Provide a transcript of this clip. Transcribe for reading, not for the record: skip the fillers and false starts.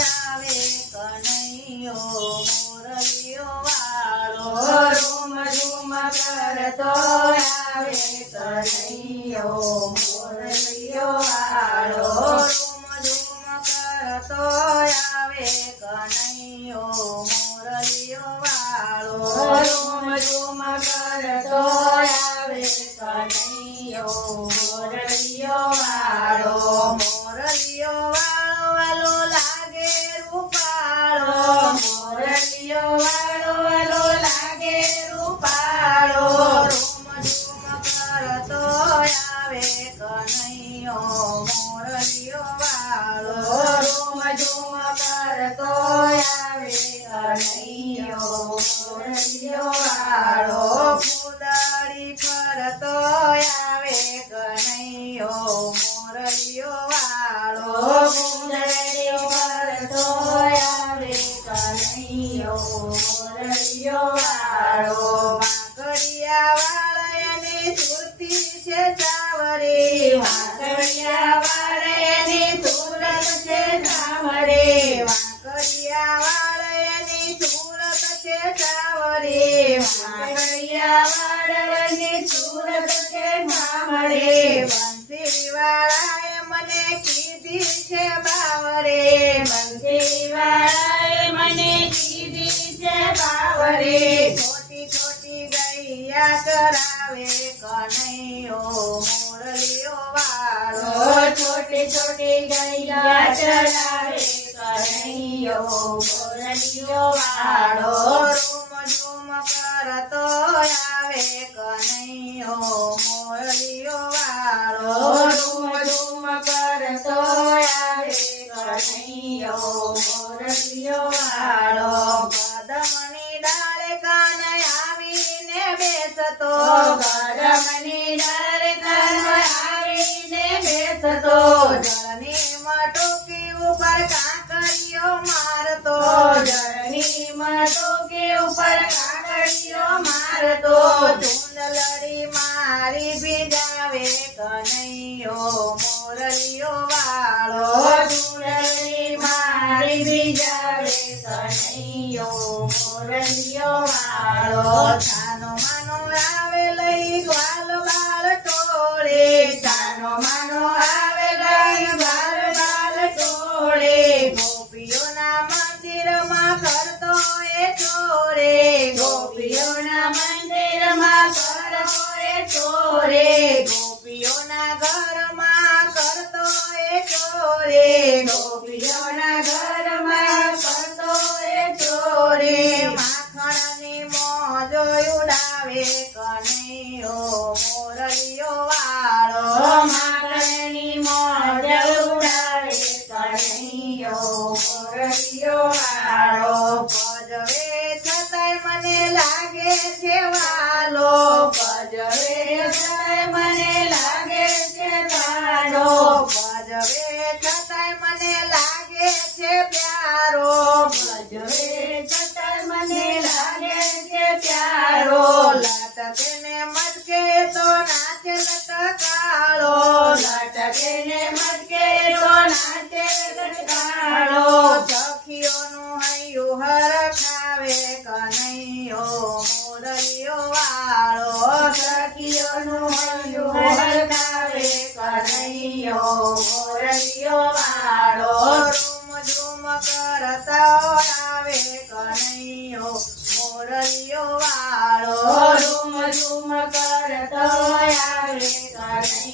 આવે કનૈયો મોરલીઓ વાળો room zoom કરતો આવે કનૈયો મોરલીઓ વાળો રૂમ ઝૂમ કરતો આવે કનૈયો મોરલીઓ વાળો રૂમ ઝૂમ કરતો આવે કનૈયો મોરલીઓ વાળો મોરલીઓ વાળો લાગે રૂપાળો મોરલીઓ વાળો લાગે રૂપાળો રૂમ ઝૂમ કરતો આવે કનૈયો મોરલીઓ વાળો રૂમ ઝૂમ કરતો આવે કનૈયો મોરલીઓ વાળો ફૂલડી ફરતો આવે કનૈયો મોરલીઓ વાળો ફૂલડી ફરતો આવે કનૈયો મોરલીઓ વાળો વાંકડિયા વાળાની સુરતી છે સાવરે વાંકડિયા વાળાની સુરત છે સાવરે વાંકડિયા વાળાની સુરત છે સાવરે વાંકડિયા વાળાની સુરત છે સાવરે બંસી વાળાએ મને કીધી છે બાવરે બંસી વાળાએ મને કીધી છે બાવરે છોટી છોટી ગૈયા ચરાવે કનૈયો મોરલીઓ વાળો છોટી છોટી ગૈયા ચરાવે કનૈયો મોરલીઓ વાળો રૂમ ઝૂમ કરતો આવે કનૈયો મોરલીઓ વાળો રૂમ ઝૂમ કરતો આવે કનૈયો મોરલીઓ વાળો કદમની ડાળે કાને આવીને બેસતો કદમની ડાળે કાને આવીને બેસતો જળની મટુકી ઉપર કાંકરીઓ મારતો જળની મટુકી ઉપર કાંકરીઓ મારતો ચુંદલડી મારી ભીજાવે કનૈયો મોરલીઓ વાળો ચુંદલડી મારી ભીજાવે કનૈયો મોરલીઓ વાળો છાનો માનો આવે લઈ ગ્વાલ બાળ ટોળે છાનો માનો આવે લઈ ગ્વાલ બાળ ટોળે ગોપીઓના મંદિરમાં કરતો એ ચોરે ગોપીઓના મંદિરમાં કરતો એ ચોરે ગોપીઓના ઘરમાં કરતો એ ચોરે ગોપીઓના ઘરમાં કરતો એ ચોરે માખણની મોજો ઉડાવે કનૈયો મોરલીઓ વાળો માખણની મોજો ઉડાવે કનૈયો મોરલીઓ વાળો ભજવે છતાંય મને લાગે છે વાલો ભજવે છતાંય મને લાગે છે વાલો ભજવે છતાંય મને લાગે છે પ્યારો ભજવે છતાંય મને લાગે છે પ્યારો લટકે ને મટકે તો નાચે લટકાળો લટકે ને મટકે તો નાચે લટકાળો સખીઓનું હૈયું હરખાવે કનૈયો મોરલીઓ વાળો સખીઓનું હૈયું હરખાવે કનૈયો મોરલીઓ વાળો રૂમ ઝૂમ કરતો આવે કનૈયો મોરલીઓ વાળો રૂમ ઝૂમ કરતો આવે કનૈયો